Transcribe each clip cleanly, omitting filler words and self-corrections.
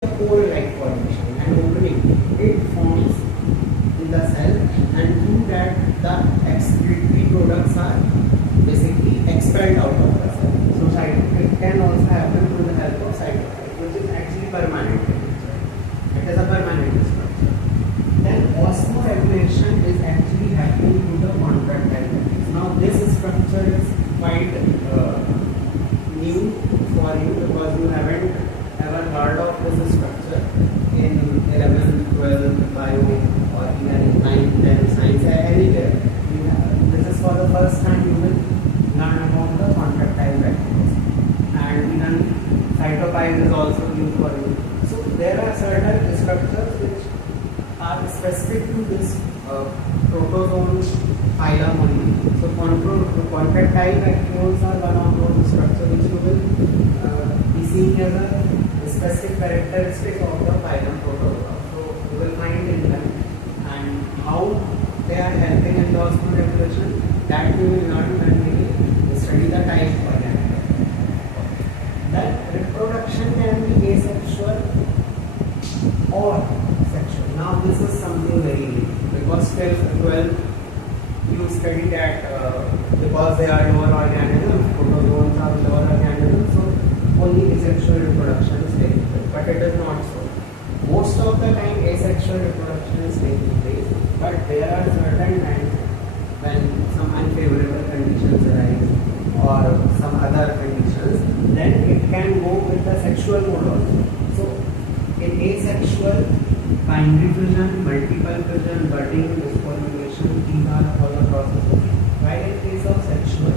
pore-like formation and opening. It forms in the cell, and through that the excretory products are basically expelled out of the cell. So it can also happen through the help of cytoplasm, which is actually permanent. It is a permanent structure. Then osmoregulation is actually happening through the contractile mechanism. Now this structure is quite new for you because you haven't ever heard of this structure in 11th, 12th bio or even in 9th, 10th science anywhere. This is for the first time you will learn about the contractile mechanism, and even cytoplasm is also used for you. So there are certain structures which are specific to this protozoan phylum only. So contractile vacuoles are one of those structures which you will be seeing as a specific characteristic of the phylum Protozoa. So you will find in them, and how they are helping in the osmoregulation, that we will learn when we study the type organic. That reproduction can be asexual or sexual. Now this is something very new because till 12 you study that because they are lower organisms, protozoans are lower organisms, so only asexual reproduction is taking place. But it is not so. Most of the time asexual reproduction is taking place, but there are certain times when some unfavorable conditions arise or some other conditions, then it can go with the sexual mode also. So in asexual, binary fission, multiple fission, budding, dispollinations, these are all the processes. While in case of sexual,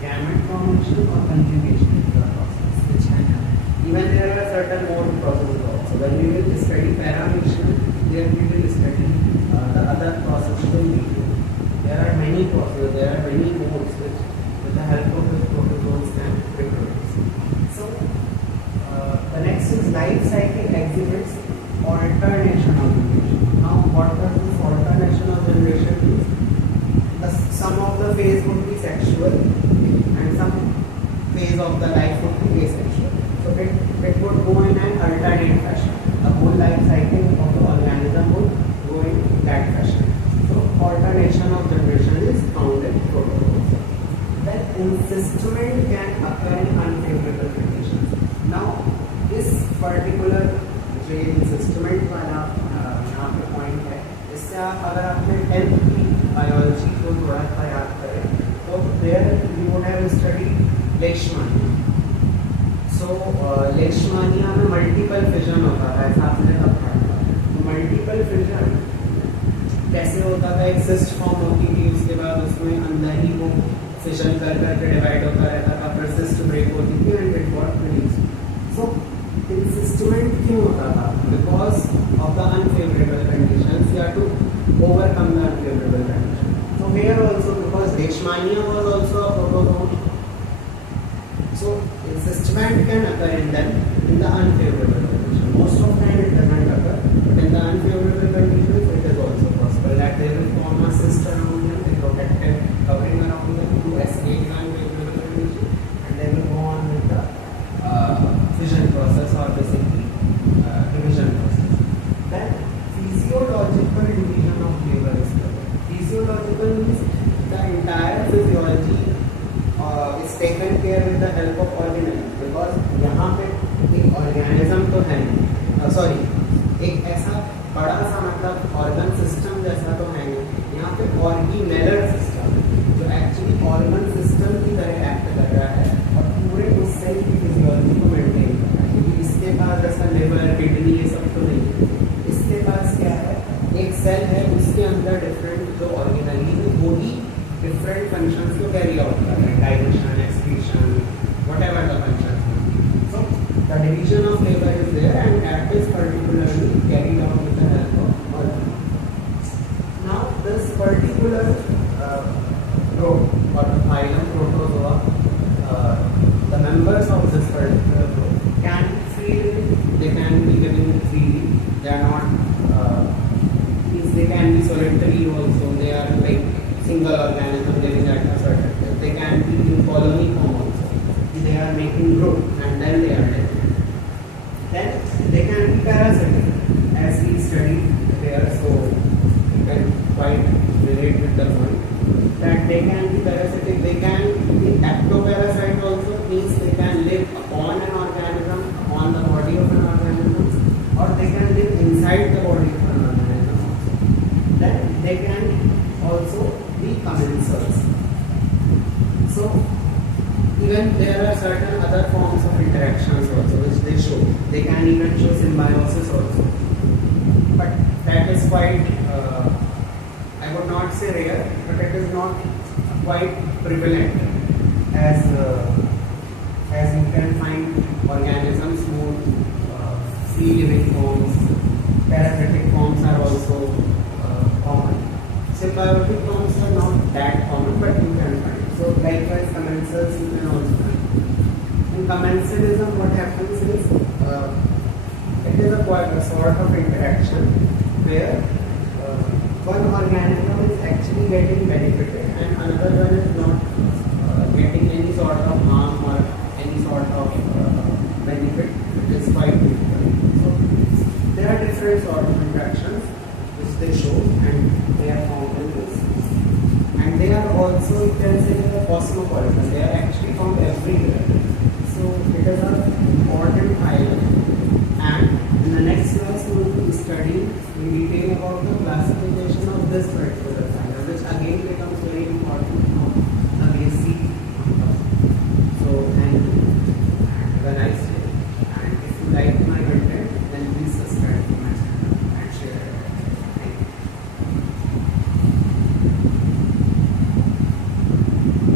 gamete formation or conjugation is the process which can happen. Even there are certain more processes also. When we will study paramation, then we will study the other processes in detail. There are many processes, there are many modes which with the help of this protozoans can reproduce. So the next is life cycle exhibits alternation of generation. Now what does this alternation of generation mean? Some of the phase would be sexual and some phase of the life would be asexual. So it would go in an alternate fashion. The whole life cycle of the organism would go in that fashion. So alternation of generation is found in protozoa. Then encystment can occur in unfavorable conditions. Now this particular encystment वाला यहाँ पे point है, इससे आप अगर आपने 10th की biology को थोड़ा सा याद करें तो there you would have studied लेशमानिया. So लेशमानिया में मल्टीपल फिजन होता था, ऐसा आपने तब पढ़ा था. मल्टीपल फिजन कैसे होता था? एक सिस्ट फॉर्म होती थी, उसके बाद उसमें अंदर ही वो फिजन कर करके डिवाइड होता रहता था, फिर सिस्ट ब्रेक होती थी and it got released. So encystment क्यों होता था? Because of the unfavorable conditions, you have to overcome the unfavorable conditions. So here also, because Leishmania was also a protozoan, so encystment can occur in them in the unfavorable conditions. Most of the time it doesn't occur, but in the unfavorable conditions it is also possible that they will form a cyst around them, a protective covering around them to escape the unfavorable conditions, and they will go on with the fission process or basically division process. Then physiological division of labor is covered. Physiological means the entire physiology is taken care with the help of organism, because यहाँ पे एक organism तो है नहीं, sorry, एक ऐसा बड़ा सा मतलब organ system जैसा तो है नहीं, यहाँ पे organelle system जो actually organ system की तरह act कर रहा है और पूरे उस सेल की फिजियोलॉजी को मेंटेन कर रहा है. क्योंकि इसके पास जैसा लिवर, किडनी ये सब तो नहीं है. इसके पास क्या है? एक सेल है, उसके अंदर डिफरेंट जो ऑर्गेनली है वो ही डिफरेंट फंक्शंस को कैरी आउट कर रहे हैं, digestion, excretion, whatever the functions. So the division of labour is there and that is particularly carried out with the help of organ. Now this particular group or the phylum Protozoa, the members of this particular group can be freely, they can be living freely, they are not they can be solitary also, they are like single organism living at a certain place. They can be in colony form also, they are making group and then they are living. Then they can be certain other forms of interactions also which they show. They can even show symbiosis also. But that is quite, I would not say rare, but it is not quite prevalent as you can find organisms who free living forms, parasitic forms are also common. Symbiotic forms are not that common, but you can find. So likewise commensals you can also find. In commensalism what happens is, it is a sort of interaction where one organism is actually getting benefited and another one is not getting any sort of harm or any sort of benefit. It is quite difficult. So there are different sort of interactions which they show, and they are found in this. And they are also, you can say, cosmopolitan. They are actually found everywhere. So it is an important island. And in the next class we will be studying in detail